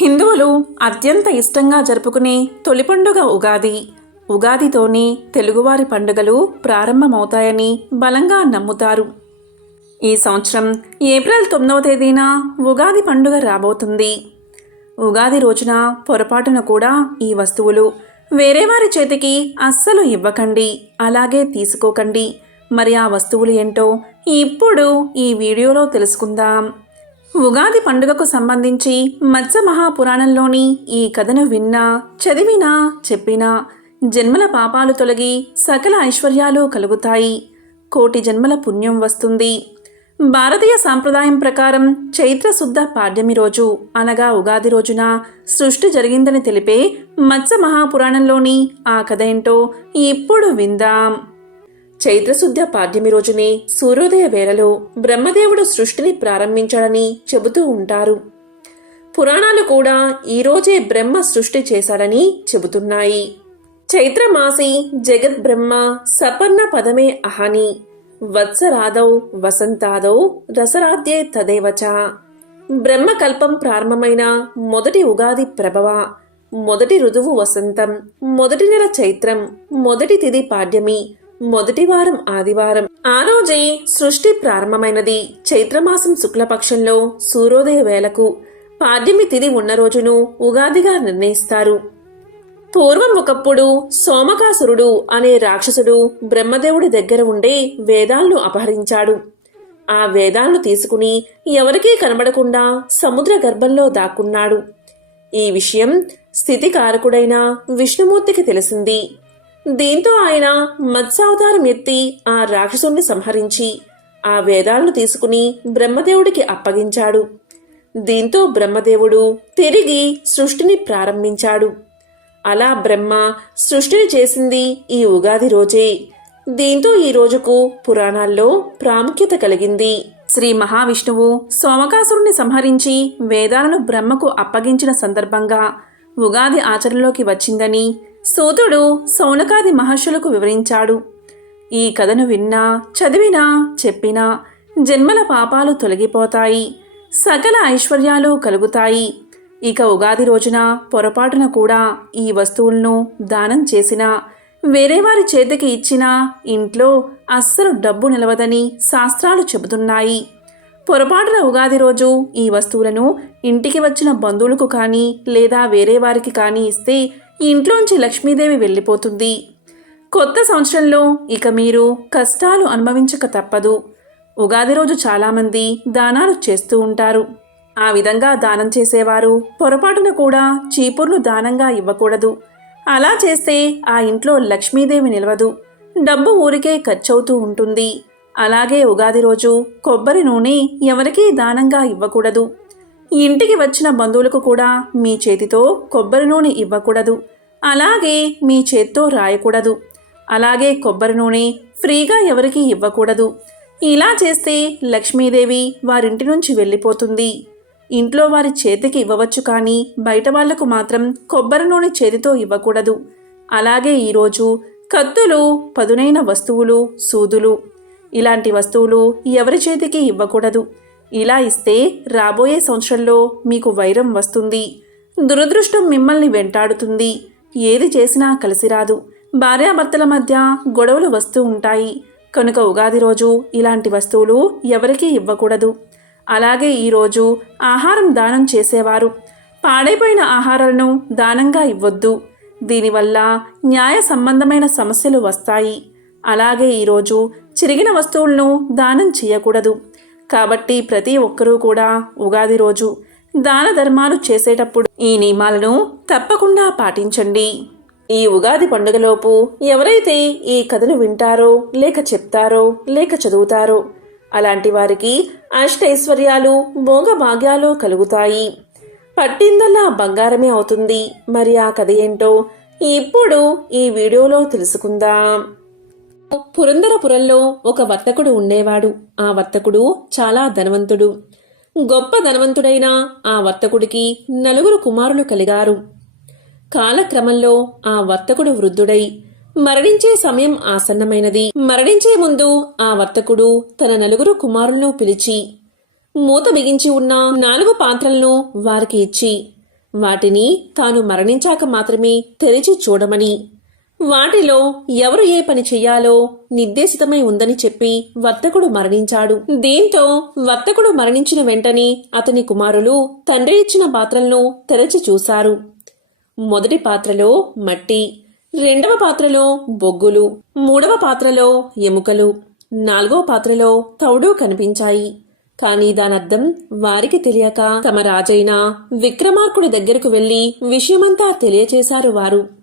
హిందువులు అత్యంత ఇష్టంగా జరుపుకునే తొలి పండుగ ఉగాది. ఉగాదితోనే తెలుగువారి పండుగలు ప్రారంభమవుతాయని బలంగా నమ్ముతారు. ఈ సంవత్సరం ఏప్రిల్ తొమ్మిదవ తేదీన ఉగాది పండుగ రాబోతుంది. ఉగాది రోజున పొరపాటున కూడా ఈ వస్తువులు వేరే వారి చేతికి అస్సలు ఇవ్వకండి అలాగే తీసుకోకండి. మరి ఆ వస్తువులు ఏంటో ఇప్పుడు ఈ వీడియోలో తెలుసుకుందాం. ఉగాది పండుగకు సంబంధించి మత్స్య మహాపురాణంలోని ఈ కథను విన్నా చదివినా చెప్పినా జన్మల పాపాలు తొలగి సకల ఐశ్వర్యాలు కలుగుతాయి. కోటి జన్మల పుణ్యం వస్తుంది. భారతీయ సాంప్రదాయం ప్రకారం చైత్రశుద్ధ పాడ్యమి రోజు అనగా ఉగాది రోజున సృష్టి జరిగిందని తెలిపే మత్స్య మహాపురాణంలోని ఆ కథ ఏంటో ఇప్పుడు విందాం. చైత్రశుద్ధ పాడ్యమి రోజునే సూర్యోదయ వేళలో బ్రహ్మదేవుడు సృష్టిని ప్రారంభించాడని చెబుతూ ఉంటారు. పురాణాలు కూడా ఈరోజే బ్రహ్మ సృష్టి చేశాడని చెబుతున్నాయి. చైత్రమాసి జగత్ బ్రహ్మ సపర్ణ పదమే అహని. వత్సరాదౌ వసంతాదౌ రసరాధ్యే తదేవచ. బ్రహ్మకల్పం ప్రారంభమైన మొదటి ఉగాది ప్రభవ. మొదటి ఋతువు వసంతం. మొదటి నెల చైత్రం. మొదటి తిథి పాడ్యమి. మొదటి వారం ఆదివారం. ఆ రోజే సృష్టి ప్రారంభమైనది. చైత్రమాసం శుక్లపక్షంలో సూర్యోదయ వేళకు పాడ్యమి తిది ఉన్న రోజును ఉగాదిగా నిర్ణయిస్తారు. పూర్వం ఒకప్పుడు సోమకాసురుడు అనే రాక్షసుడు బ్రహ్మదేవుడి దగ్గర ఉండే వేదాలను అపహరించాడు. ఆ వేదాలను తీసుకుని ఎవరికీ కనబడకుండా సముద్ర గర్భంలో దాక్కున్నాడు. ఈ విషయం స్థితికారకుడైన విష్ణుమూర్తికి తెలిసింది. దీంతో ఆయన మత్స్యావతారం ఎత్తి ఆ రాక్షసుణ్ణి సంహరించి ఆ వేదాలను తీసుకుని బ్రహ్మదేవుడికి అప్పగించాడు. దీంతో బ్రహ్మదేవుడు తిరిగి సృష్టిని ప్రారంభించాడు. అలా బ్రహ్మ సృష్టిని చేసింది ఈ ఉగాది రోజే. దీంతో ఈ రోజుకు పురాణాల్లో ప్రాముఖ్యత కలిగింది. శ్రీ మహావిష్ణువు సోమకాసురుని సంహరించి వేదాలను బ్రహ్మకు అప్పగించిన సందర్భంగా ఉగాది ఆచరణలోకి వచ్చిందని సూతుడు సౌనకాది మహర్షులకు వివరించాడు. ఈ కథను విన్నా చదివినా చెప్పినా జన్మల పాపాలు తొలగిపోతాయి సకల ఐశ్వర్యాలు కలుగుతాయి. ఇక ఉగాది రోజున పొరపాటున కూడా ఈ వస్తువులను దానం చేసినా వేరే వారి చేతికి ఇచ్చినా ఇంట్లో అస్సలు డబ్బు నిలవదని శాస్త్రాలు చెబుతున్నాయి. పొరపాటున ఉగాది రోజు ఈ వస్తువులను ఇంటికి వచ్చిన బంధువులకు కానీ లేదా వేరే వారికి కానీ ఇస్తే ఇంట్లోంచి లక్ష్మీదేవి వెళ్ళిపోతుంది. కొత్త సంవత్సరంలో ఇక మీరు కష్టాలు అనుభవించక తప్పదు. ఉగాది రోజు చాలామంది దానాలు చేస్తూ ఉంటారు. ఆ విధంగా దానం చేసేవారు పొరపాటున కూడా చీపుర్ను దానంగా ఇవ్వకూడదు. అలా చేస్తే ఆ ఇంట్లో లక్ష్మీదేవి నిలవదు. డబ్బు ఊరికే ఖర్చవుతూ ఉంటుంది. అలాగే ఉగాది రోజు కొబ్బరి నూనె ఎవరికీ దానంగా ఇవ్వకూడదు. ఇంటికి వచ్చిన బంధువులకు కూడా మీ చేతితో కొబ్బరి నూనె ఇవ్వకూడదు. అలాగే మీ చేత్తో రాయకూడదు. అలాగే కొబ్బరి నూనె ఫ్రీగా ఎవరికీ ఇవ్వకూడదు. ఇలా చేస్తే లక్ష్మీదేవి వారింటి నుంచి వెళ్ళిపోతుంది. ఇంట్లో వారి చేతికి ఇవ్వవచ్చు కానీ బయట వాళ్ళకు మాత్రం కొబ్బరి నూనె చేతితో ఇవ్వకూడదు. అలాగే ఈరోజు కత్తులు పదునైన వస్తువులు సూదులు ఇలాంటి వస్తువులు ఎవరి చేతికి ఇవ్వకూడదు. ఇలా ఇస్తే రాబోయే సంవత్సరంలో మీకు వైరం వస్తుంది. దురదృష్టం మిమ్మల్ని వెంటాడుతుంది. ఏది చేసినా కలిసి రాదు భార్యాభర్తల మధ్య గొడవలు వస్తూ ఉంటాయి. కనుక ఉగాది రోజు ఇలాంటి వస్తువులు ఎవరికీ ఇవ్వకూడదు. అలాగే ఈరోజు ఆహారం దానం చేసేవారు. పాడైపోయిన ఆహారాలను దానంగా ఇవ్వొద్దు. దీనివల్ల న్యాయ సంబంధమైన సమస్యలు వస్తాయి. అలాగే ఈరోజు చిరిగిన వస్తువులను దానం చేయకూడదు. కాబట్టి ప్రతి ఒక్కరూ కూడా ఉగాది రోజు దాన ధర్మాలు చేసేటప్పుడు ఈ నియమాలను తప్పకుండా పాటించండి. ఈ ఉగాది పండుగలోపు ఎవరైతే ఈ కథను వింటారో లేక చెప్తారో లేక చదువుతారో అలాంటి వారికి అష్టైశ్వర్యాలు భోగభాగ్యాలు కలుగుతాయి. పట్టిందల్లా బంగారమే అవుతుంది. మరి ఆ కథ ఏంటో ఇప్పుడు ఈ వీడియోలో తెలుసుకుందాం. పురంధరపురంలో ఒక వర్తకుడు ఉండేవాడు. ఆ వర్తకుడు చాలా ధనవంతుడు. గొప్ప ధనవంతుడైన ఆ వర్తకుడికి నలుగురు కుమారులు కలిగారు. కాలక్రమంలో ఆ వర్తకుడు వృద్ధుడై మరణించే సమయం ఆసన్నమైనది. మరణించే ముందు ఆ వర్తకుడు తన నలుగురు కుమారులను పిలిచి మూత బిగించి ఉన్న నాలుగు పాత్రలను వారికి ఇచ్చి వాటిని తాను మరణించాక మాత్రమే తెరిచి చూడమని వాటిలో ఎవరు ఏ పని చెయ్యాలో నిర్దేశితమై ఉందని చెప్పి వర్తకుడు మరణించాడు. దీంతో వర్తకుడు మరణించిన వెంటనే అతని కుమారులు తండ్రి ఇచ్చిన పాత్రలను తెరచి చూశారు. మొదటి పాత్రలో మట్టి రెండవ పాత్రలో బొగ్గులు మూడవ పాత్రలో ఎముకలు నాలుగవ పాత్రలో తౌడు కనిపించాయి. కానీ దానర్థం వారికి తెలియక తమ రాజైన విక్రమార్కుడి దగ్గరకు వెళ్ళి విషయమంతా తెలియచేశారు వారు.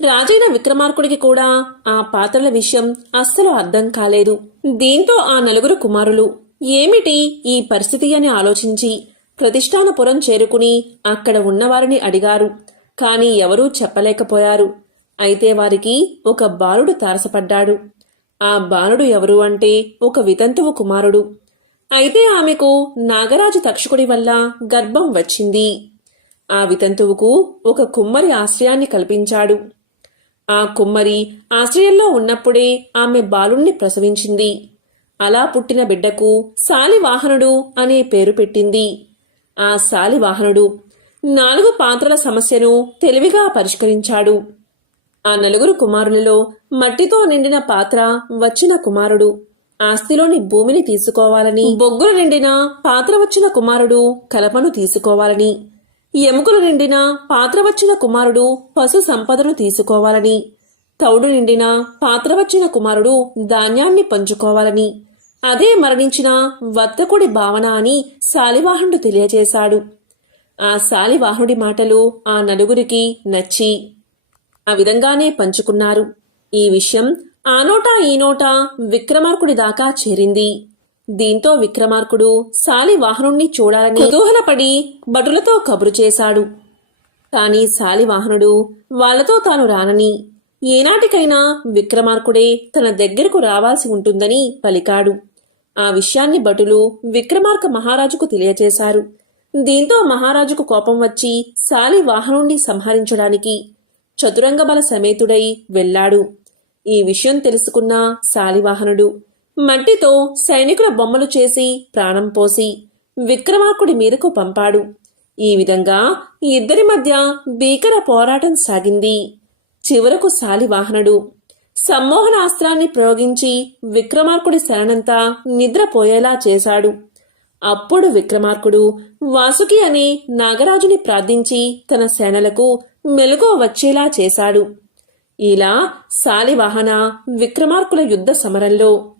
రాజైన విక్రమార్కుడికి కూడా ఆ పాత్రల విషయం అస్సలు అర్థం కాలేదు. దీంతో ఆ నలుగురు కుమారులు ఏమిటి ఈ పరిస్థితి అని ఆలోచించి ప్రతిష్టానపురం చేరుకుని అక్కడ ఉన్నవారిని అడిగారు. కాని ఎవరూ చెప్పలేకపోయారు. అయితే వారికి ఒక బాలుడు తారసపడ్డాడు. ఆ బాలుడు ఎవరు అంటే ఒక వితంతువు కుమారుడు. అయితే ఆమెకు నాగరాజు తక్షకుడి వల్ల గర్భం వచ్చింది. ఆ వితంతువుకు ఒక కుమ్మరి ఆశ్రయాన్ని కల్పించాడు. ఆ కుమ్మరి ఆశ్రయంలో ఉన్నప్పుడే ఆమె బాలుణ్ణి ప్రసవించింది. అలా పుట్టిన బిడ్డకు శాలివాహనుడు అనే పేరు పెట్టింది. ఆ శాలివాహనుడు నాలుగు పాత్రల సమస్యను తెలివిగా పరిష్కరించాడు. ఆ నలుగురు కుమారులలో మట్టితో నిండిన పాత్ర వచ్చిన కుమారుడు. ఆస్తిలోని భూమిని తీసుకోవాలని బొగ్గులు నిండిన పాత్ర వచ్చిన కుమారుడు కలపను తీసుకోవాలని ఎముకలు నిండిన పాత్ర వచ్చిన కుమారుడు పశు సంపదను తీసుకోవాలని. తౌడు నిండిన పాత్ర వచ్చిన కుమారుడు ధాన్యాన్ని పంచుకోవాలని. అదే మరణించిన వర్తకుడి భావన అని శాలివాహనుడు తెలియజేశాడు. ఆ శాలివాహనుడి మాటలు ఆ నలుగురికి నచ్చి ఆ విధంగానే పంచుకున్నారు. ఈ విషయం ఆ నోటా ఈ నోటా విక్రమార్కుడి దాకా చేరింది. దీంతో విక్రమార్కుడు శాలివాహనుణ్ణి చూడాలని కుతూహలపడి భటులతో కబురు చేశాడు. కాని శాలివాహనుడు వాళ్ళతో తాను రానని ఏనాటికైనా విక్రమార్కుడే తన దగ్గరకు రావాల్సి ఉంటుందని పలికాడు. ఆ విషయాన్ని భటులు విక్రమార్క మహారాజుకు తెలియచేశారు. దీంతో మహారాజుకు కోపం వచ్చి శాలివాహనుణ్ణి సంహరించడానికి చతురంగ బల సమేతుడై వెళ్ళాడు. ఈ విషయం తెలుసుకున్న శాలివాహనుడు మట్టితో సైనికుల బొమ్మలు చేసి ప్రాణం పోసి విక్రమార్కుడి మీదకు పంపాడు. ఈ విధంగా ఇద్దరి మధ్య భీకర పోరాటం సాగింది. చివరకు శాలివాహనుడు సమ్మోహనాస్త్రాన్ని ప్రయోగించి విక్రమార్కుడి శరణంతా నిద్రపోయేలా చేశాడు. అప్పుడు విక్రమార్కుడు వాసుకి అనే నాగరాజుని ప్రార్థించి తన సేనలకు మెలుగు వచ్చేలా చేశాడు. ఇలా శాలివాహన విక్రమార్కుల యుద్ధ సమరంలో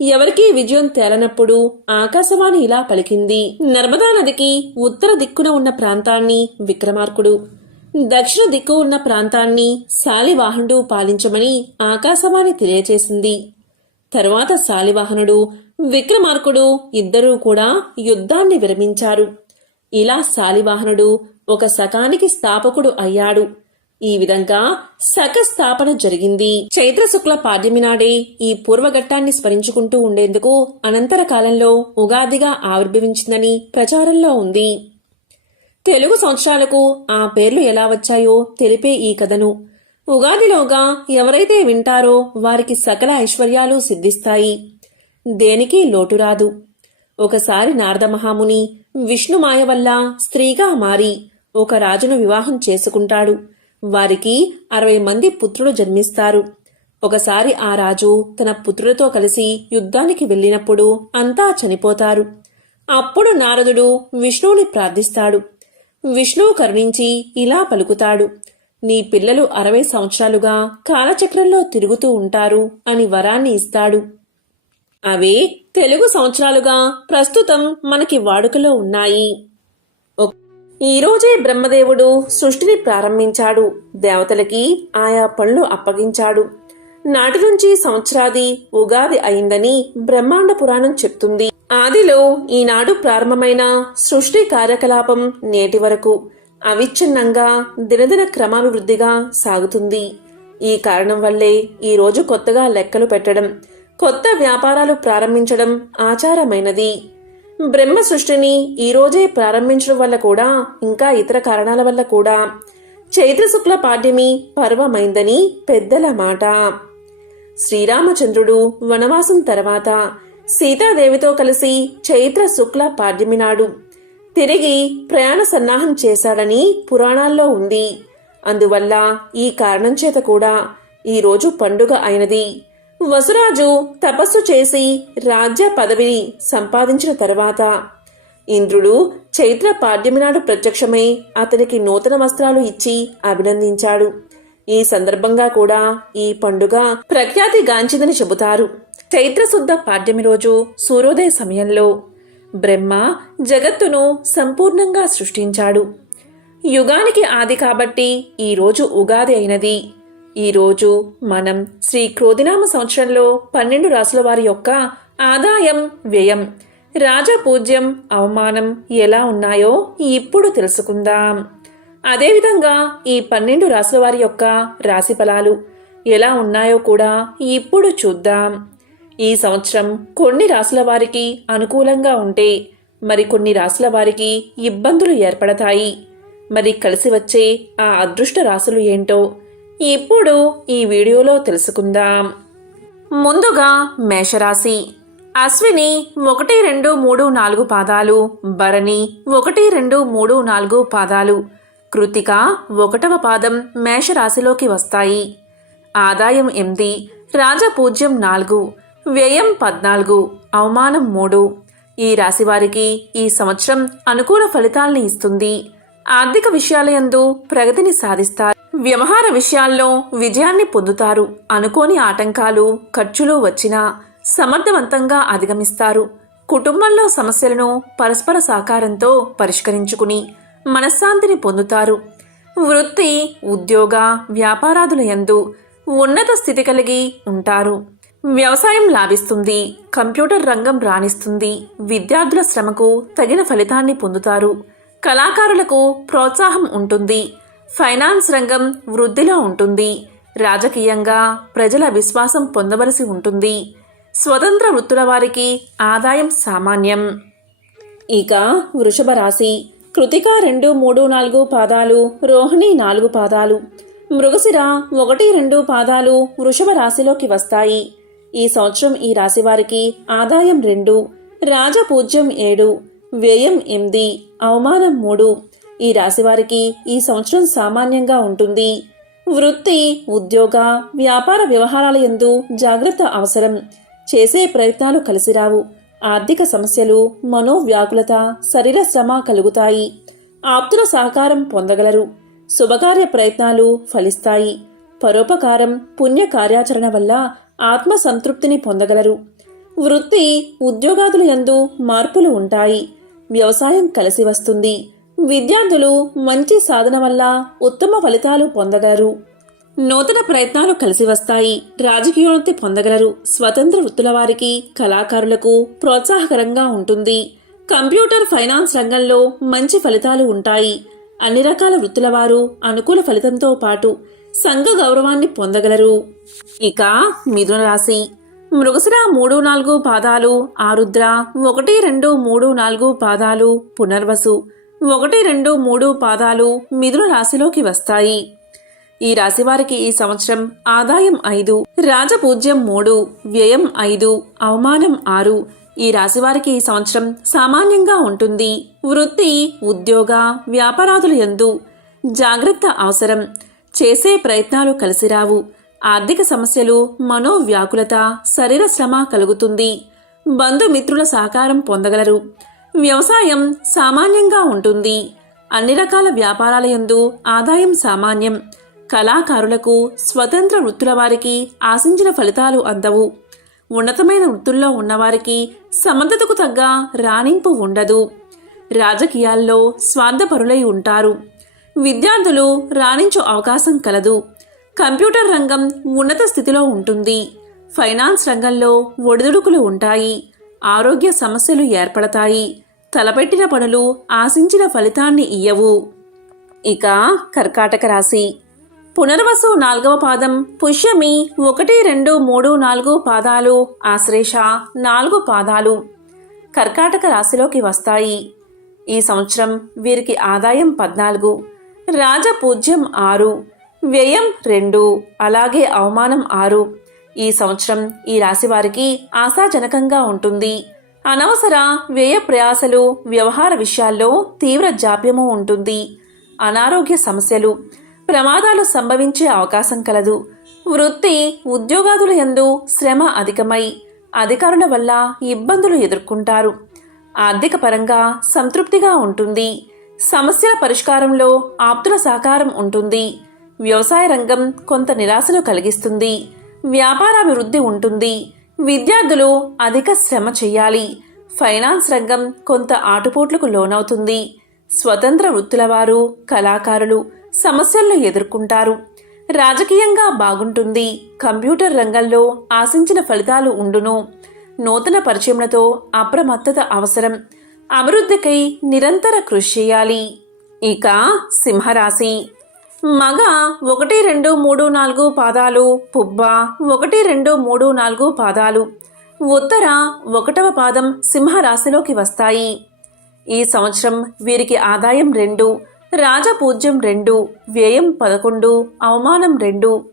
ఎవరికీ విజయం తేలనప్పుడు ఆకాశవాణి ఇలా పలికింది. నర్మదా నదికి ఉత్తర దిక్కున ఉన్న ప్రాంతాన్ని విక్రమార్కుడు. దక్షిణ దిక్కు ఉన్న ప్రాంతాన్ని శాలివాహనుడు పాలించమని ఆకాశవాణి తెలియచేసింది. తరువాత శాలివాహనుడు విక్రమార్కుడు ఇద్దరూ కూడా యుద్ధాన్ని విరమించారు. ఇలా శాలివాహనుడు ఒక శకానికి స్థాపకుడు అయ్యాడు. ఈ విధంగా శక స్థాపన జరిగింది. చైత్ర శుక్ల పాడ్యమి నాడే ఈ పూర్వఘట్టాన్ని స్మరించుకుంటూ ఉండేందుకు అనంతర కాలంలో ఉగాదిగా ఆవిర్భవించిందని ప్రచారంలో ఉంది. తెలుగు సంవత్సరాలకు ఆ పేర్లు ఎలా వచ్చాయో తెలిపే ఈ కథను. ఉగాదిలోగా ఎవరైతే వింటారో వారికి సకల ఐశ్వర్యాలు సిద్ధిస్తాయి. దేనికి లోటు రాదు. ఒకసారి నారద మహాముని విష్ణుమాయ వల్ల స్త్రీగా మారి ఒక రాజును వివాహం చేసుకుంటాడు. వారికి అరవై మంది పుత్రులు జన్మిస్తారు. ఒకసారి ఆ రాజు తన పుత్రులతో కలిసి యుద్ధానికి వెళ్ళినప్పుడు అంతా చనిపోతారు. అప్పుడు నారదుడు విష్ణువుని ప్రార్థిస్తాడు. విష్ణువు కరుణించి ఇలా పలుకుతాడు నీ పిల్లలు అరవై సంవత్సరాలుగా కాలచక్రంలో తిరుగుతూ ఉంటారు అని వరాన్ని ఇస్తాడు. అవే తెలుగు సంవత్సరాలుగా ప్రస్తుతం మనకి వాడుకలో ఉన్నాయి. ఈరోజే ఈ రోజే బ్రహ్మదేవుడు సృష్టిని ప్రారంభించాడు. దేవతలకి ఆయా పనులు అప్పగించాడు. నాటి నుంచి సంవత్సరాది ఉగాది అయిందని బ్రహ్మాండ పురాణం చెప్తుంది. ఆదిలో ఈనాడు ప్రారంభమైన సృష్టి కార్యకలాపం నేటి వరకు అవిచ్ఛిన్నంగా దినదిన క్రమాభివృద్ధిగా సాగుతుంది. ఈ కారణం వల్లే ఈ రోజు కొత్తగా లెక్కలు పెట్టడం కొత్త వ్యాపారాలు ప్రారంభించడం ఆచారమైనది. బ్రహ్మ సృష్టిని ఈరోజే ప్రారంభించడం వల్ల కూడా ఇంకా ఇతర కారణాల వల్ల కూడా. చైత్ర శుక్ల పాడ్యమి పర్వమైందని పెద్దల మాట. శ్రీరామచంద్రుడు వనవాసం తర్వాత సీతాదేవితో కలిసి చైత్ర శుక్ల పాడ్యమి నాడు తిరిగి ప్రయాణ సన్నాహం చేశాడని పురాణాల్లో ఉంది. అందువల్ల ఈ కారణం చేత కూడా ఈరోజు పండుగ అయినది. వసురాజు తపస్సు చేసి రాజ్య పదవిని సంపాదించిన తర్వాత ఇంద్రుడు చైత్ర పాడ్యమి నాడు ప్రత్యక్షమై అతనికి నూతన వస్త్రాలు ఇచ్చి అభినందించాడు. ఈ సందర్భంగా కూడా ఈ పండుగ ప్రఖ్యాతి గాంచిందని చెబుతారు చైత్రశుద్ధ పాడ్యమి రోజు సూర్యోదయ సమయంలో బ్రహ్మ జగత్తును సంపూర్ణంగా సృష్టించాడు. యుగానికి ఆది కాబట్టి ఈరోజు ఉగాది అయినది. ఈరోజు మనం శ్రీ క్రోధినామ సంవత్సరంలో పన్నెండు రాసుల వారి యొక్క ఆదాయం వ్యయం రాజపూజ్యం అవమానం ఎలా ఉన్నాయో ఇప్పుడు తెలుసుకుందాం. అదేవిధంగా ఈ పన్నెండు రాసుల వారి యొక్క రాశి ఫలాలు ఎలా ఉన్నాయో కూడా ఇప్పుడు చూద్దాం. ఈ సంవత్సరం కొన్ని రాసుల వారికి అనుకూలంగా ఉంటే మరికొన్ని రాసుల వారికి ఇబ్బందులు ఏర్పడతాయి. మరి కలిసి వచ్చే ఆ అదృష్ట రాసులు ఏంటో ఇప్పుడు ఈ వీడియోలో తెలుసుకుందాం. ముందుగా మేషరాశి. అశ్విని ఒకటి రెండు మూడు నాలుగు పాదాలు భరణి ఒకటి రెండు మూడు నాలుగు పాదాలు. కృతిక ఒకటవ పాదం మేషరాశిలోకి వస్తాయి. ఆదాయం ఎనిమిది రాజపూజ్యం నాలుగు వ్యయం పద్నాలుగు అవమానం మూడు. ఈ రాశివారికి ఈ సంవత్సరం అనుకూల ఫలితాల్ని ఇస్తుంది. ఆర్థిక విషయాలయందు ప్రగతిని సాధిస్తారు. వ్యవహార విషయాల్లో విజయాన్ని పొందుతారు. అనుకోని ఆటంకాలు ఖర్చులు వచ్చినా సమర్థవంతంగా అధిగమిస్తారు. కుటుంబంలో సమస్యలను పరస్పర సహకారంతో పరిష్కరించుకుని మనశ్శాంతిని పొందుతారు. వృత్తి ఉద్యోగ వ్యాపారాదుల యందు ఉన్నత స్థితి కలిగి ఉంటారు. వ్యవసాయం లాభిస్తుంది కంప్యూటర్ రంగం రాణిస్తుంది విద్యార్థుల శ్రమకు తగిన ఫలితాన్ని పొందుతారు. కళాకారులకు ప్రోత్సాహం ఉంటుంది. ఫైనాన్స్ రంగం వృద్ధిలో ఉంటుంది. రాజకీయంగా ప్రజల విశ్వాసం పొందవలసి ఉంటుంది. స్వతంత్ర వృత్తుల వారికి ఆదాయం సామాన్యం. ఇక వృషభ రాశి. కృతిక రెండు మూడు నాలుగు పాదాలు రోహిణి నాలుగు పాదాలు. మృగశిర ఒకటి రెండు పాదాలు వృషభ రాశిలోకి వస్తాయి. ఈ సంవత్సరం ఈ రాశి వారికి ఆదాయం రెండు రాజపూజ్యం ఏడు. వ్యయం ఎనిమిది అవమానం మూడు. ఈ రాశివారికి ఈ సంవత్సరం సామాన్యంగా ఉంటుంది. వృత్తి ఉద్యోగ వ్యాపార వ్యవహారాల ఎందు జాగ్రత్త అవసరం. చేసే ప్రయత్నాలు కలిసిరావు ఆర్థిక సమస్యలు మనోవ్యాకులత శరీర శ్రమ కలుగుతాయి. ఆప్తుల సహకారం పొందగలరు. శుభకార్య ప్రయత్నాలు ఫలిస్తాయి. పరోపకారం పుణ్య కార్యాచరణ వల్ల ఆత్మ సంతృప్తిని పొందగలరు. వృత్తి ఉద్యోగాదులు ఎందు మార్పులు ఉంటాయి. వ్యవసాయం కలిసి వస్తుంది. విద్యార్థులు మంచి సాధన వల్ల ఉత్తమ ఫలితాలు పొందగలరు. నూతన ప్రయత్నాలు కలిసి వస్తాయి. రాజకీయోన్నతి పొందగలరు. స్వతంత్ర వృత్తుల వారికి కళాకారులకు ప్రోత్సాహకరంగా ఉంటుంది. కంప్యూటర్ ఫైనాన్స్ రంగంలో మంచి ఫలితాలు ఉంటాయి. అన్ని రకాల వృత్తుల వారు అనుకూల ఫలితంతో పాటు సంఘ గౌరవాన్ని పొందగలరు. ఇక మిథున రాశి. మృగశిర మూడు నాలుగు పాదాలు ఆరుద్ర ఒకటి రెండు మూడు నాలుగు పాదాలు పునర్వసు ఒకటి రెండు మూడు పాదాలు మిథున రాశిలోకి వస్తాయి. ఈ రాశివారికి ఈ సంవత్సరం ఆదాయం ఐదు రాజపూజ్యం మూడు వ్యయం ఐదు అవమానం ఆరు. ఈ రాశివారికి ఈ సంవత్సరం సామాన్యంగా ఉంటుంది. వృత్తి ఉద్యోగ వ్యాపారాదులు ఎందు జాగ్రత్త అవసరం. చేసే ప్రయత్నాలు కలిసిరావు ఆర్థిక సమస్యలు మనోవ్యాకులత శరీర శ్రమ కలుగుతుంది. బంధుమిత్రుల సహకారం పొందగలరు. వ్యవసాయం సామాన్యంగా ఉంటుంది. అన్ని రకాల వ్యాపారాల యందు ఆదాయం సామాన్యం. కళాకారులకు స్వతంత్ర వృత్తుల వారికి ఆశించిన ఫలితాలు అందవు. ఉన్నతమైన వృత్తుల్లో ఉన్నవారికి సమర్థతకు తగ్గ రాణింపు ఉండదు. రాజకీయాల్లో స్వార్థపరులై ఉంటారు. విద్యార్థులు రాణించు అవకాశం కలదు. కంప్యూటర్ రంగం ఉన్నత స్థితిలో ఉంటుంది. ఫైనాన్స్ రంగంలో ఒడిదుడుకులు ఉంటాయి. ఆరోగ్య సమస్యలు ఏర్పడతాయి. తలపెట్టిన పనులు ఆశించిన ఫలితాన్ని ఇయ్యవు. ఇక కర్కాటక రాశి. పునర్వసు నాలుగవ పాదం పుష్యమి ఒకటి రెండు మూడు నాలుగు పాదాలు ఆశ్లేష నాలుగు పాదాలు కర్కాటక రాశిలోకి వస్తాయి. ఈ సంవత్సరం వీరికి ఆదాయం పద్నాలుగు రాజపూజ్యం ఆరు. వ్యయం రెండు అలాగే అవమానం ఆరు. ఈ సంవత్సరం ఈ రాశి వారికి ఆశాజనకంగా ఉంటుంది. అనవసర వ్యయ ప్రయాసలు వ్యవహార విషయాల్లో తీవ్ర జాప్యము ఉంటుంది. అనారోగ్య సమస్యలు ప్రమాదాలు సంభవించే అవకాశం కలదు. వృత్తి ఉద్యోగాదుల యందు శ్రమ అధికమై అధికారుల వల్ల ఇబ్బందులు ఎదుర్కొంటారు. ఆర్థిక పరంగా సంతృప్తిగా ఉంటుంది. సమస్యల పరిష్కారంలో ఆప్తుల సహకారం ఉంటుంది. వ్యవసాయ రంగం కొంత నిరాశను కలిగిస్తుంది. వ్యాపారాభివృద్ధి ఉంటుంది. విద్యార్థులు అధిక శ్రమ చేయాలి. ఫైనాన్స్ రంగం కొంత ఆటుపోట్లకు లోనవుతుంది. స్వతంత్ర వృత్తుల వారు కళాకారులు సమస్యలను ఎదుర్కొంటారు. రాజకీయంగా బాగుంటుంది. కంప్యూటర్ రంగంలో ఆశించిన ఫలితాలు ఉండును. నూతన పరిచయములతో అప్రమత్తత అవసరం. అభివృద్ధికై నిరంతర కృషి చేయాలి. ఇక సింహరాశి. మగ ఒకటి రెండు మూడు నాలుగు పాదాలు పుబ్బ ఒకటి రెండు మూడు నాలుగు పాదాలు. ఉత్తర ఒకటవ పాదం సింహరాశిలోకి వస్తాయి. ఈ సంవత్సరం వీరికి ఆదాయం రెండు రాజపూజ్యం రెండు వ్యయం పదకొండు అవమానం రెండు.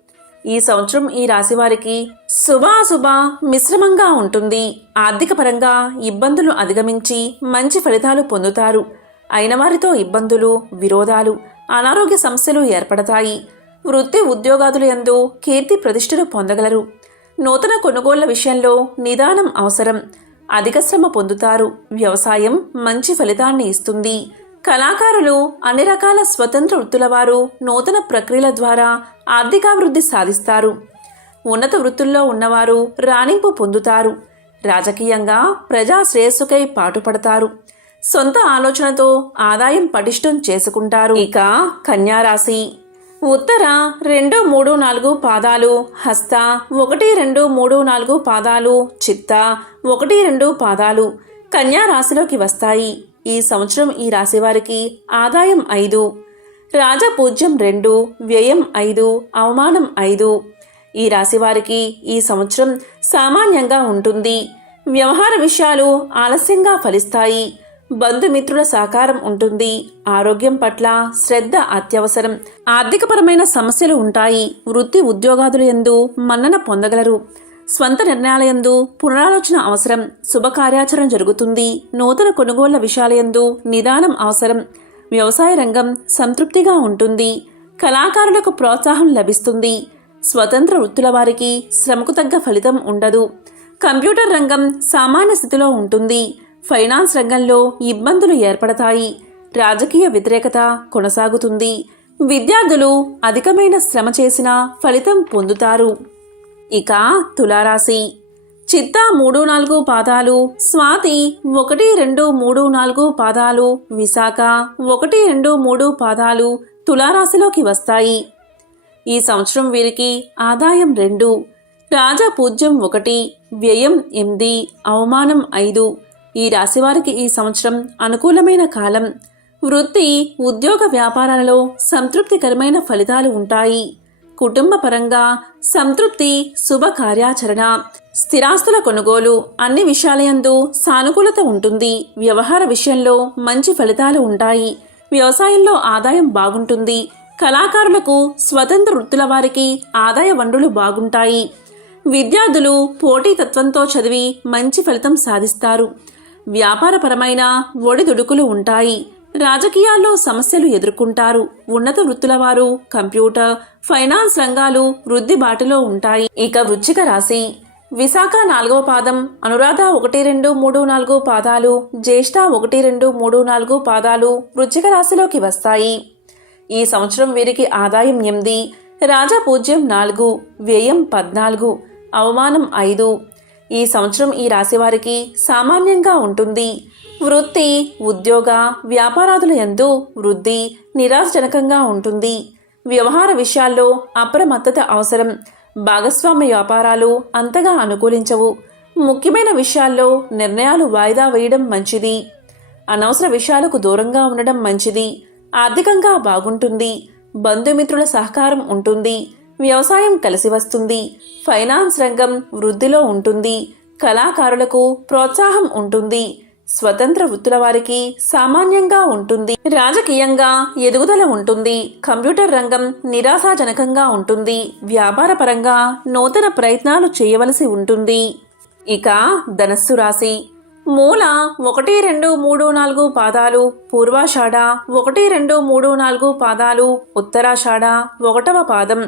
ఈ సంవత్సరం ఈ రాశి వారికి శుభాశుభ మిశ్రమంగా ఉంటుంది. ఆర్థిక పరంగా ఇబ్బందులు అధిగమించి మంచి ఫలితాలు పొందుతారు. అయిన వారితో ఇబ్బందులు విరోధాలు అనారోగ్య సమస్యలు ఏర్పడతాయి. వృత్తి ఉద్యోగాదులు ఎందు కీర్తి ప్రతిష్టలు పొందగలరు. నూతన కొనుగోళ్ళ విషయంలో నిదానం అవసరం. అధిక శ్రమ పొందుతారు. వ్యవసాయం మంచి ఫలితాన్ని ఇస్తుంది. కళాకారులు అన్ని రకాల స్వతంత్ర వృత్తుల వారు నూతన ప్రక్రియల ద్వారా ఆర్థికాభివృద్ధి సాధిస్తారు. ఉన్నత వృత్తుల్లో ఉన్నవారు రాణింపు పొందుతారు. రాజకీయంగా ప్రజా శ్రేయస్సుకై పాటుపడతారు. సొంత ఆలోచనతో ఆదాయం పటిష్టం చేసుకుంటారు. ఇక కన్యారాశి. ఉత్తర రెండు మూడు నాలుగు పాదాలు హస్త ఒకటి రెండు మూడు నాలుగు పాదాలు చిత్త ఒకటి రెండు పాదాలు కన్యా రాశిలోకి వస్తాయి. ఈ సంవత్సరం ఈ రాశి వారికి ఆదాయం ఐదు రాజపూజ్యం రెండు వ్యయం ఐదు అవమానం ఐదు. ఈ రాశి వారికి ఈ సంవత్సరం సామాన్యంగా ఉంటుంది. వ్యవహార విషయాలు ఆలస్యంగా ఫలిస్తాయి. బంధుమిత్రుల సహకారం ఉంటుంది. ఆరోగ్యం పట్ల శ్రద్ధ అత్యవసరం. ఆర్థికపరమైన సమస్యలు ఉంటాయి. వృత్తి ఉద్యోగాదులు ఎందు మన్నన పొందగలరు. స్వంత నిర్ణయాలయందు పునరాలోచన అవసరం. శుభకార్యాచరణ జరుగుతుంది. నూతన కొనుగోళ్ళ విషయాలయందు నిదానం అవసరం. వ్యవసాయ రంగం సంతృప్తిగా ఉంటుంది. కళాకారులకు ప్రోత్సాహం లభిస్తుంది. స్వతంత్ర వృత్తుల వారికి శ్రమకు తగ్గ ఫలితం ఉండదు. కంప్యూటర్ రంగం సామాన్య స్థితిలో ఉంటుంది. ఫైనాన్స్ రంగంలో ఇబ్బందులు ఏర్పడతాయి. రాజకీయ వ్యతిరేకత కొనసాగుతుంది. విద్యార్థులు అధికమైన శ్రమ చేసినా ఫలితం పొందుతారు. ఇక తులారాశి. చిత్త మూడు నాలుగు పాదాలు స్వాతి ఒకటి రెండు మూడు నాలుగు పాదాలు విశాఖ ఒకటి రెండు మూడు పాదాలు తులారాశిలోకి వస్తాయి. ఈ సంవత్సరం వీరికి ఆదాయం రెండు. రాజపూజ్యం ఒకటి వ్యయం ఎనిమిది అవమానం ఐదు. ఈ రాశివారికి ఈ సంవత్సరం అనుకూలమైన కాలం. వృత్తి ఉద్యోగ వ్యాపారాలలో సంతృప్తికరమైన ఫలితాలు ఉంటాయి. కుటుంబ పరంగా సంతృప్తి శుభ కార్యాచరణ. స్థిరాస్తుల కొనుగోలు అన్ని విషయాలయందు సానుకూలత ఉంటుంది. వ్యవహార విషయంలో మంచి ఫలితాలు ఉంటాయి. వ్యవసాయంలో ఆదాయం బాగుంటుంది. కళాకారులకు స్వతంత్ర వృత్తుల వారికి ఆదాయ వనరులు బాగుంటాయి. విద్యార్థులు పోటీతత్వంతో చదివి మంచి ఫలితం సాధిస్తారు. వ్యాపారపరమైన ఒడిదుడుకులు ఉంటాయి. రాజకీయాల్లో సమస్యలు ఎదుర్కొంటారు. ఉన్నత వృత్తుల వారు కంప్యూటర్ ఫైనాన్స్ రంగాలు వృద్ధి బాటలో ఉంటాయి. ఇక వృచ్చిక రాశి. విశాఖ నాలుగో పాదం అనురాధ ఒకటి రెండు మూడు నాలుగు పాదాలు జ్యేష్ఠ ఒకటి రెండు మూడు నాలుగు పాదాలు వృచ్చిక రాశిలోకి వస్తాయి. ఈ సంవత్సరం వీరికి ఆదాయం ఎనిమిది రాజా పూజ్యం నాలుగు వ్యయం పద్నాలుగు అవమానం ఐదు ఈ సంవత్సరం ఈ రాశి వారికి సామాన్యంగా ఉంటుంది. వృత్తి ఉద్యోగ వ్యాపారాదుల ఎందు వృద్ధి నిరాశజనకంగా ఉంటుంది. వ్యవహార విషయాల్లో అప్రమత్తత అవసరం. భాగస్వామ్య వ్యాపారాలు అంతగా అనుకూలించవు. ముఖ్యమైన విషయాల్లో నిర్ణయాలు వాయిదా వేయడం మంచిది. అనవసర విషయాలకు దూరంగా ఉండడం మంచిది. ఆర్థికంగా బాగుంటుంది. బంధుమిత్రుల సహకారం ఉంటుంది. వ్యవసాయం కలిసి వస్తుంది. ఫైనాన్స్ రంగం వృద్ధిలో ఉంటుంది. కళాకారులకు ప్రోత్సాహం ఉంటుంది. స్వతంత్ర వృత్తుల వారికి సామాన్యంగా ఉంటుంది. రాజకీయంగా ఎదుగుదల ఉంటుంది. కంప్యూటర్ రంగం నిరాశాజనకంగా ఉంటుంది. వ్యాపార పరంగా నూతన ప్రయత్నాలు చేయవలసి ఉంటుంది. ఇక ధనస్సు రాశి. మూల ఒకటి రెండు మూడు నాలుగు పాదాలు. పూర్వాషాఢ ఒకటి రెండు మూడు నాలుగు పాదాలు. ఉత్తరాషాఢ ఒకటవ పాదం.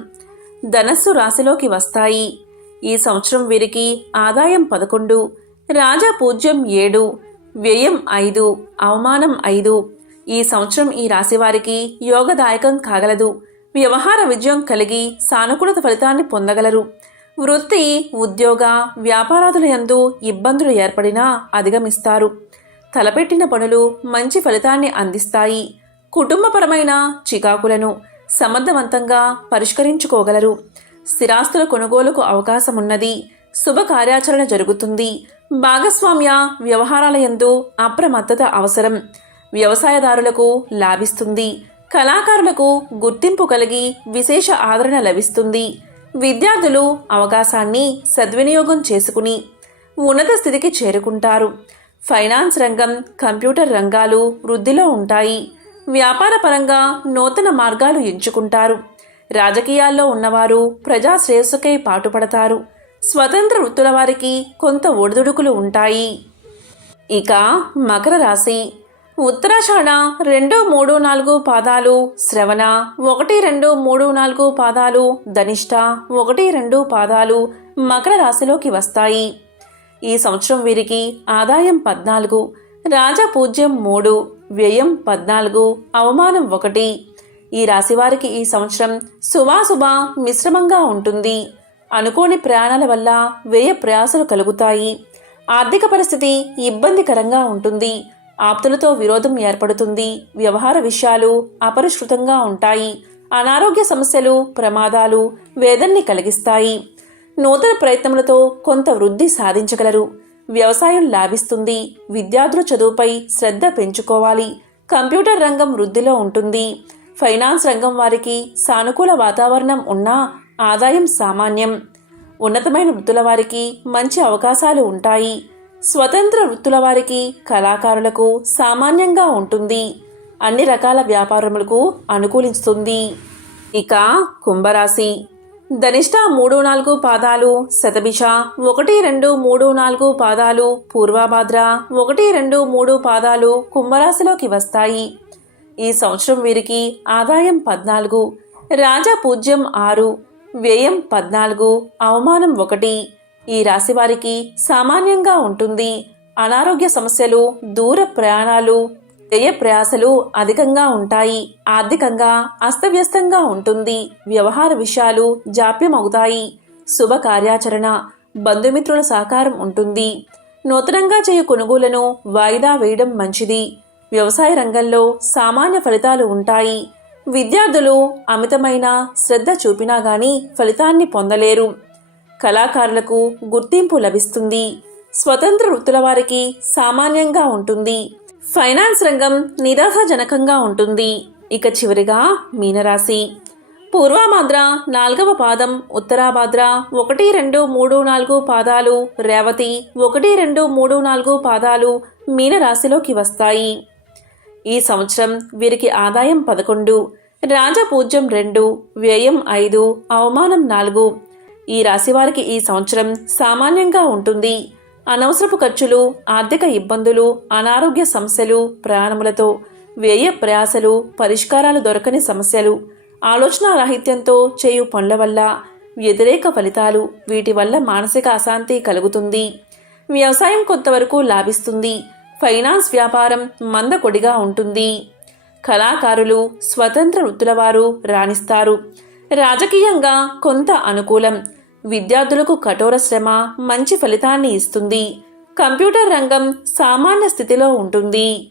ధనస్సు రాశిలోకి వస్తాయి. ఈ సంవత్సరం వీరికి ఆదాయం పదకొండు రాజా పూజ్యం ఏడు వ్యయం ఐదు అవమానం ఐదు. ఈ సంవత్సరం ఈ రాశి వారికి యోగదాయకం కాగలదు. వ్యవహార విజయం కలిగి సానుకూలత ఫలితాన్ని పొందగలరు. వృత్తి ఉద్యోగ వ్యాపారాదుల యందు ఇబ్బందులు ఏర్పడినా అధిగమిస్తారు. తలపెట్టిన పనులు మంచి ఫలితాన్ని అందిస్తాయి. కుటుంబపరమైన చికాకులను సమర్థవంతంగా పరిష్కరించుకోగలరు. స్థిరాస్తుల కొనుగోలుకు అవకాశం ఉన్నది శుభ కార్యాచరణ జరుగుతుంది. భాగస్వామ్య వ్యవహారాల యందు అప్రమత్తత అవసరం. వ్యవసాయదారులకు లాభిస్తుంది. కళాకారులకు గుర్తింపు కలిగి విశేష ఆదరణ లభిస్తుంది. విద్యార్థులు అవకాశాన్ని సద్వినియోగం చేసుకుని ఉన్నత స్థితికి చేరుకుంటారు. ఫైనాన్స్ రంగం కంప్యూటర్ రంగాలు వృద్ధిలో ఉంటాయి. వ్యాపారపరంగా నూతన మార్గాలు ఎంచుకుంటారు. రాజకీయాల్లో ఉన్నవారు ప్రజా శ్రేయస్సుకై పాటుపడతారు. స్వతంత్ర వృత్తుల వారికి కొంత ఒడిదుడుకులు ఉంటాయి. ఇక మకర రాశి. ఉత్తరాషాఢ రెండు మూడు నాలుగు పాదాలు శ్రవణ ఒకటి రెండు మూడు నాలుగు పాదాలు ధనిష్ట ఒకటి రెండు పాదాలు మకర రాశిలోకి వస్తాయి. ఈ సంవత్సరం వీరికి ఆదాయం పద్నాలుగు రాజపూజ్యం మూడు వ్యయం పద్నాలుగు అవమానం ఒకటి. ఈ రాశివారికి ఈ సంవత్సరం శుభాశుభ మిశ్రమంగా ఉంటుంది. అనుకోని ప్రయాణాల వల్ల వ్యయ ప్రయాసలు కలుగుతాయి. ఆర్థిక పరిస్థితి ఇబ్బందికరంగా ఉంటుంది. ఆప్తులతో విరోధం ఏర్పడుతుంది. వ్యవహార విషయాలు అపరిష్కృతంగా ఉంటాయి. అనారోగ్య సమస్యలు ప్రమాదాలు వేదన్ని కలిగిస్తాయి. నూతన ప్రయత్నములతో కొంత వృద్ధి సాధించగలరు. వ్యవసాయం లాభిస్తుంది విద్యార్థుల చదువుపై శ్రద్ధ పెంచుకోవాలి కంప్యూటర్ రంగం వృద్ధిలో ఉంటుంది. ఫైనాన్స్ రంగం వారికి సానుకూల వాతావరణం ఉన్నా ఆదాయం సామాన్యం. ఉన్నతమైన వృత్తుల వారికి మంచి అవకాశాలు ఉంటాయి. స్వతంత్ర వృత్తుల వారికి కళాకారులకు సామాన్యంగా ఉంటుంది. అన్ని రకాల వ్యాపారములకు అనుకూలిస్తుంది. ఇక కుంభరాశి. ధనిష్ట మూడు నాలుగు పాదాలు శతభిష ఒకటి రెండు మూడు నాలుగు పాదాలు పూర్వభాద్ర ఒకటి రెండు మూడు పాదాలు కుంభరాశిలోకి వస్తాయి. ఈ సంవత్సరం వీరికి ఆదాయం పద్నాలుగు రాజా పూజ్యం ఆరు వ్యయం పద్నాలుగు అవమానం ఒకటి. ఈ రాశి వారికి సామాన్యంగా ఉంటుంది. అనారోగ్య సమస్యలు దూర ప్రయాణాలు వ్యయ ప్రయాసలు అధికంగా ఉంటాయి ఆర్థికంగా అస్తవ్యస్తంగా ఉంటుంది వ్యవహార విషయాలు జాప్యం అవుతాయి శుభ కార్యాచరణ బంధుమిత్రుల సహకారం ఉంటుంది. నూతనంగా చేయు కొనుగోలను వాయిదా వేయడం మంచిది. వ్యవసాయ రంగంలో సామాన్య ఫలితాలు ఉంటాయి. విద్యార్థులు అమితమైన శ్రద్ధ చూపినా గాని ఫలితాన్ని పొందలేరు. కళాకారులకు గుర్తింపు లభిస్తుంది. స్వతంత్ర వృత్తుల వారికి సామాన్యంగా ఉంటుంది. ఫైనాన్స్ రంగం నిరాశాజనకంగా ఉంటుంది. ఇక చివరిగా మీనరాశి. పూర్వభాద్ర నాలుగవ పాదం ఉత్తరాభాద్ర ఒకటి రెండు మూడు నాలుగు పాదాలు రేవతి ఒకటి రెండు మూడు నాలుగు పాదాలు మీనరాశిలోకి వస్తాయి. ఈ సంవత్సరం వీరికి ఆదాయం పదకొండు రాజపూజ్యం రెండు వ్యయం ఐదు అవమానం నాలుగు. ఈ రాశివారికి ఈ సంవత్సరం సామాన్యంగా ఉంటుంది. అనవసరపు ఖర్చులు ఆర్థిక ఇబ్బందులు అనారోగ్య సమస్యలు ప్రయాణములతో వ్యయ ప్రయాసలు పరిష్కారాలు దొరకని సమస్యలు ఆలోచన రాహిత్యంతో చేయు పనుల వల్ల వ్యతిరేక ఫలితాలు వీటి వల్ల మానసిక అశాంతి కలుగుతుంది. వ్యవసాయం కొంతవరకు లాభిస్తుంది. ఫైనాన్స్ వ్యాపారం మందకొడిగా ఉంటుంది. కళాకారులు స్వతంత్ర వృత్తుల వారు రాణిస్తారు. రాజకీయంగా కొంత అనుకూలం. విద్యార్థులకు కఠోర శ్రమ మంచి ఫలితాన్ని ఇస్తుంది. కంప్యూటర్ రంగం సామాన్య స్థితిలో ఉంటుంది.